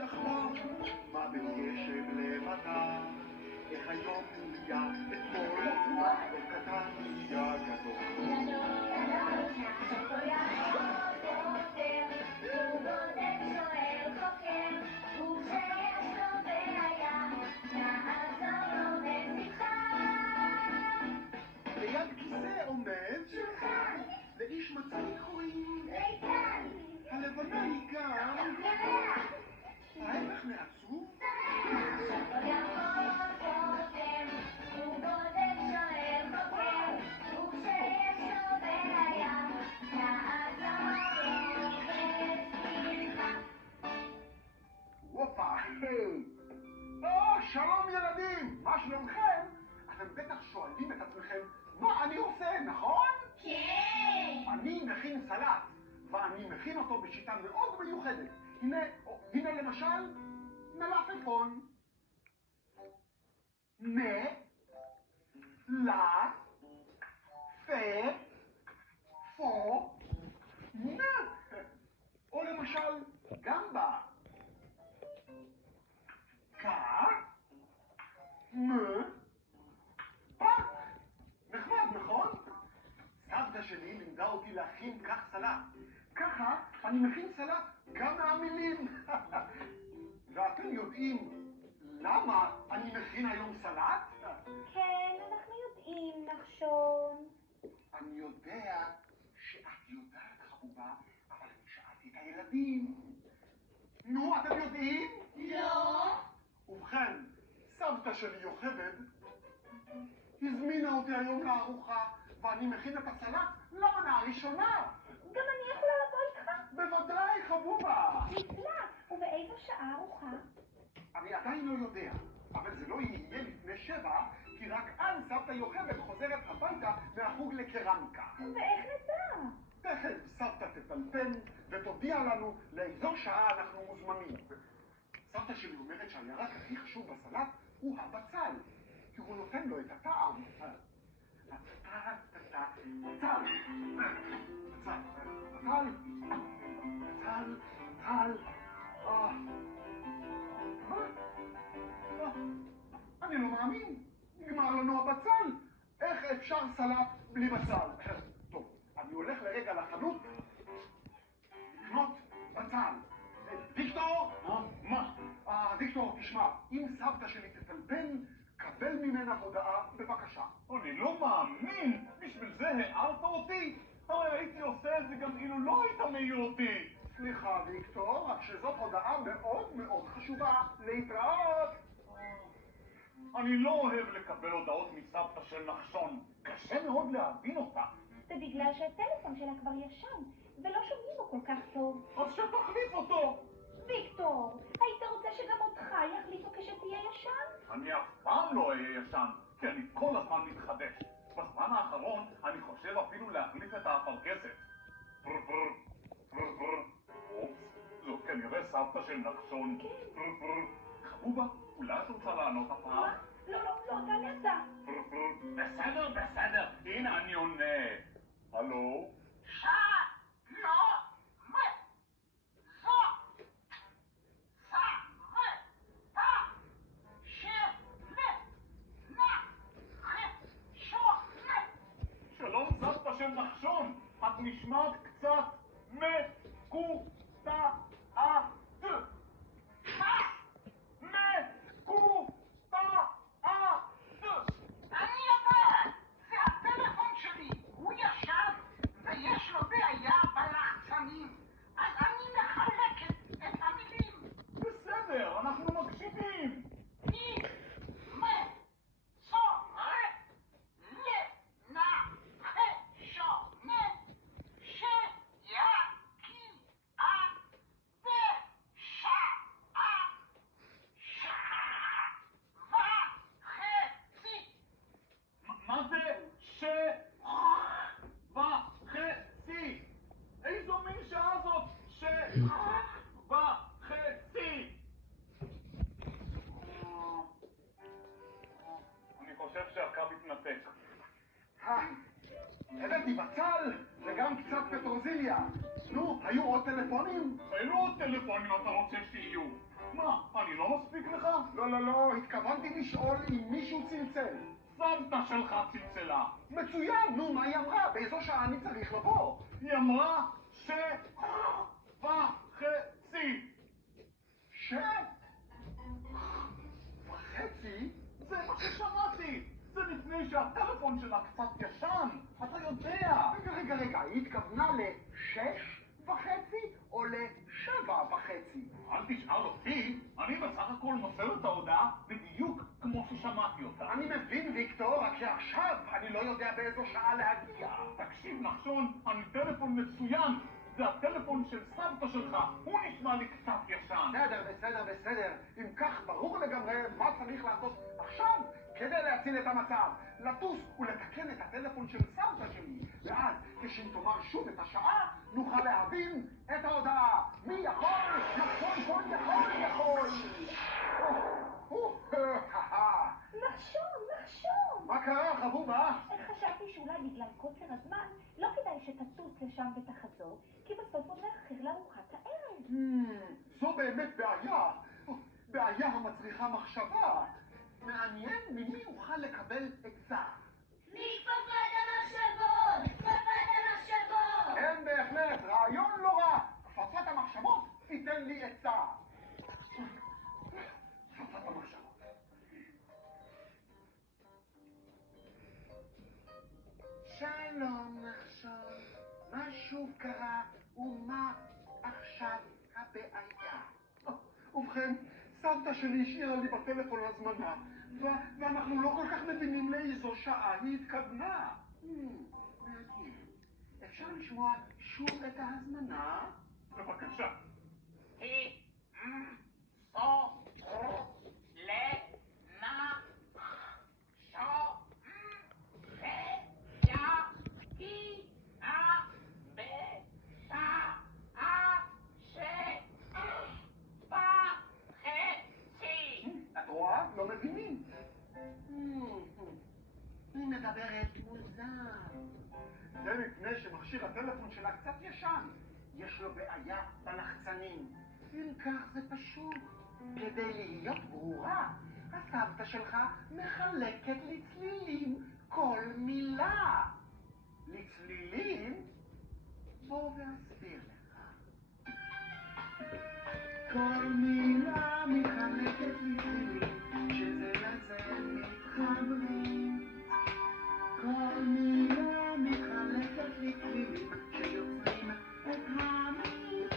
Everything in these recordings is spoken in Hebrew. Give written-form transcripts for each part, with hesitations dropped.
לחלום מה בין גשם למטר, איך היום נהיה אתמול, איך קטן נהיה גדול. אותו יעבור ועובר, הוא בודק שואל חוקר, וכשיש לו בעיה, נעזור לו בשמחה. ליד כיסא עומד שולחן, לאיש מצחיק קוראים ליצן, הלבנה היא גם ירח, ההפך מעצוב. אותו יעבור ועובר, הוא בודק שואל חוקר, וכשיש לו בעיה, נעזור לו בשמחה. וופה, היי! שלום ילדים! מה שלומכם? אתם בטח שואלים את עצמכם מה אני עושה, נכון? כן! אני מכין סלט, ואני מכין אותו בשיטה מאוד מיוחדת. הנה למשל, מלפפון. מלפפון. או למשל, גמבה. פק. נחמד, נכון? סבתא שלי לימדה אותי להכין כך סלט. ככה אני מכין סלט גם מהמילים. ואתם יודעים למה אני מכין היום סלט? כן, אנחנו יודעים, נחשון. אני יודע שאת יודעת, חבובה, אבל אני שאלתי את הילדים. נו, אתם יודעים? לא? ובכן, סבתא שלי יוכבד הזמינה אותי היום לארוחה, ואני מכין את הסלט למנה הראשונה. גם אני יכולה לבוא איתך? בוודאי, חבובה. נפלא. ובאיזו שעה ארוחה? אני עדיין לא יודע, אבל זה לא יהיה לפני 7, כי רק אז סבתא יוכבד חוזרת הביתה מהחוג לקרמיקה. ואיך נדע? תכף סבתא תטלפן ותודיע לנו לאיזו שעה אנחנו מוזמנים. סבתא שלי אומרת שהירק הכי חשוב בסלט הוא הבצל, כי הוא נותן לו את הטעם. בצל. אני לא מאמין, נגמר לנו הבצל. איך אפשר סלט בלי בצל? טוב, אני הולך לרגע לחנות לקנות בצל. ויקטור? מה? ויקטור, תשמע, אם סבתא שלי תטלפן, קבל ממנה הודעה בבקשה. אני לא מאמין! בשביל זה הערת אותי? הרי הייתי עושה את זה גם אילו לא היית מעיר אותי. סליחה, ויקטור, רק שזאת הודעה מאוד מאוד חשובה. להתראות! אני לא אוהב לקבל הודעות מסבתא של נחשון. קשה מאוד להבין אותה. זה בגלל שהטלפון שלה כבר ישן, ולא שומעים בו כל כך טוב. אז שתחליף אותו! ויקטור, היית רוצה שגם אותך יחליפו כשתהיה ישן? אני אף פעם לא אהיה ישן, כי אני כל הזמן מתחדש. בזמן האחרון אני חושב אפילו להחליף את האפרכסת. פר פר, פר פר. אופס, זו כנראה סבתא של נחשון. פר פר. חבובה, אולי את רוצה לענות הפעם? מה? לא, תענה אתה. פר פר. בסדר, הנה אני עונה. הלו? שלום סבתא של נחשון, את נשמעת קצת מקוטעת. אני יודע, זה הטלפון שלי, הוא ישן ויש לו בעיה בלחצנים, אז אני מחלקת את המילים. בסדר, אנחנו מקשיבים. מה זה וחצי? איזו מין שעה זאת? וחצי? אני חושב שהקו התנתק. הבאתי בצל וגם קצת פטרוזיליה. נו, היו עוד טלפונים? אילו עוד טלפונים אתה רוצה שיהיו? מה, אני לא מספיק לך? לא, התכוונתי לשאול אם מישהו צלצל. סבתא שלך צלצלה. מצוין, נו, מה היא אמרה? באיזו שעה אני צריך לבוא? היא אמרה וחצי. וחצי? זה מה ששמעתי. זה לפני שהטלפון שלה קצת ישן. אתה יודע. רגע, היא התכוונה ל6:30 או ל7:30? אל תשאל אותי. אני בסך הכל מוסר את ההודעה בדיוק כמו ששמעתי אותה. אני מבין, ויקטור, רק שעכשיו אני לא יודע באיזו שעה להגיע. תקשיב, נחשון, אני טלפון מצוין. זה הטלפון של סבתא שלך. הוא נשמע לי קצת ישן. בסדר. אם כך ברור לגמרי מה צריך לעשות עכשיו כדי להציל את המצב. לטוס ולתקן את הטלפון של סבתא שלי. ואז, כשהיא תאמר שוב את השעה, נוכל להבין את ההודעה. מי יכול? נחשון יכול. נחשון! מה קרה, חבובה? חשבתי שאולי בגלל קוצר הזמן לא כדאי שתטוס לשם ותחזור, כי בסוף עוד נאחר לארוחת הערב. זו באמת בעיה. בעיה המצריכה מחשבה. מעניין ממי אוכל לקבל עצה. מכפפת המחשבות! כן, בהחלט, רעיון לא רע. כפפת המחשבות תיתן לי עצה. כפפת המחשבות. שלום, נחשון. מה שוב קרה ומה עכשיו הבעיה? ובכן, סבתא שלי השאירה לי בטלפון הזמנה, ואנחנו לא כל כך מבינים לאיזו שעה היא התכוונה. מעניין. אפשר לשמוע שוב את ההזמנה? בבקשה. את רואה? לא מבינים. היא מדברת מוזר. זה מפני שמכשיר הטלפון שלה קצת ישן. יש לו בעיה בלחצנים. אם כך זה פשוט. כדי להיות ברורה, הסבתא שלך מחלקת לצלילים כל מילה. לצלילים? בוא ואסביר לך. כל מילה מתחלקת לצלילים, שזה לזה מתחברים. כל מילה מתחלקת לצלילים, שיוצרים את המילים.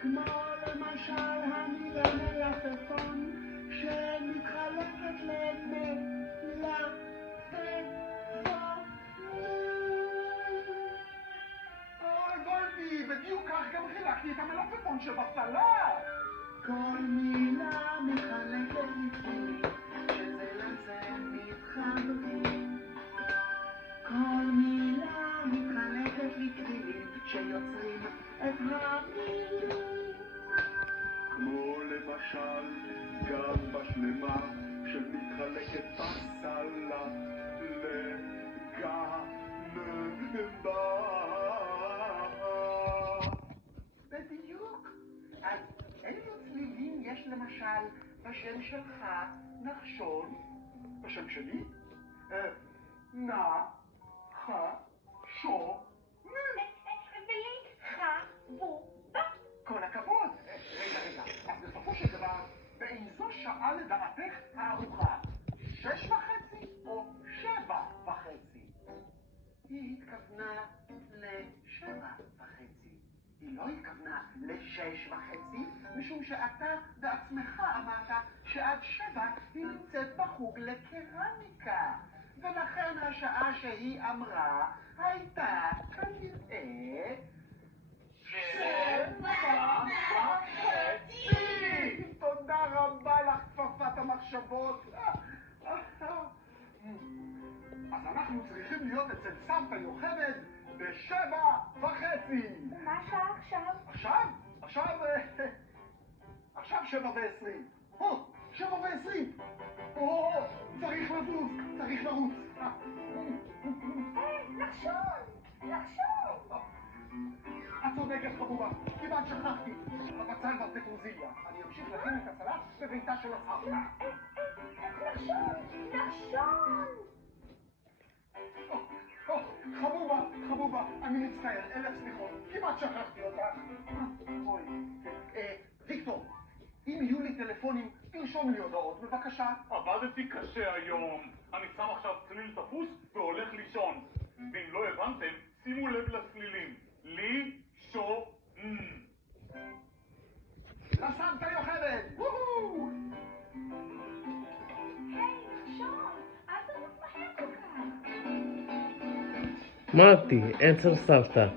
כמו למשל המילה מלפפון, שמתחלקת למלפפון. הבנתי, בדיוק כך גם חילקתי את המלפפון שבסלט. כל מילה מתחלקת לצלילים, שזה לזה מתחברים. כל מילה מתחלקת לצלילים, שיוצרים את המילים. כמו למשל גם בשלמה, שמתחלקת בסלט לגמבה. בדיוק. אז אילו צלילים יש למשל בשם שלך, נחשון? בשם שלי? נחשון. ולי חבובה. כל הכבוד. רגע. אז בסופו של דבר, באיזו שעה לדעתך הארוחה? 6:30 או 7:30? היא התכוונה ל7:30. היא לא התכוונה ל6:30, משום שאתה בעצמך אמרת שעד 7 היא נמצאת בחוג לקרמיקה. ולכן השעה שהיא אמרה הייתה כנראה 7:30. תודה רבה לך, כפפת המחשבות. אז אנחנו צריכים להיות אצל סבתא יוכבד ב7:30. מה השעה עכשיו? עכשיו 7:20. 7:20. צריך לזוז, צריך לרוץ. נחשון! כן, חבובה, כמעט שכחתי. הבצל והפטרוזיליה. אני אמשיך להכין את הסלט בביתה של הסבתא. נחשון! חבובה, אני מצטער, 1000 סליחות, כמעט שכחתי אותך. אוי, ויקטור, אם יהיו לי טלפונים, תרשום לי הודעות, בבקשה. עבדתי קשה היום. אני שם עכשיו צליל תפוס והולך לישון. ואם לא הבנתם, שימו לב לצלילים. לישון. לסבתא יוכבד! וואו! היי, נחשון! אל תרוץ מהר כל כך! אמרתי, אצל סבתא.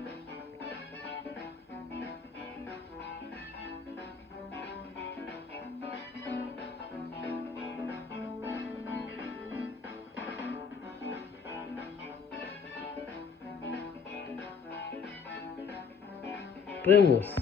פרימוס.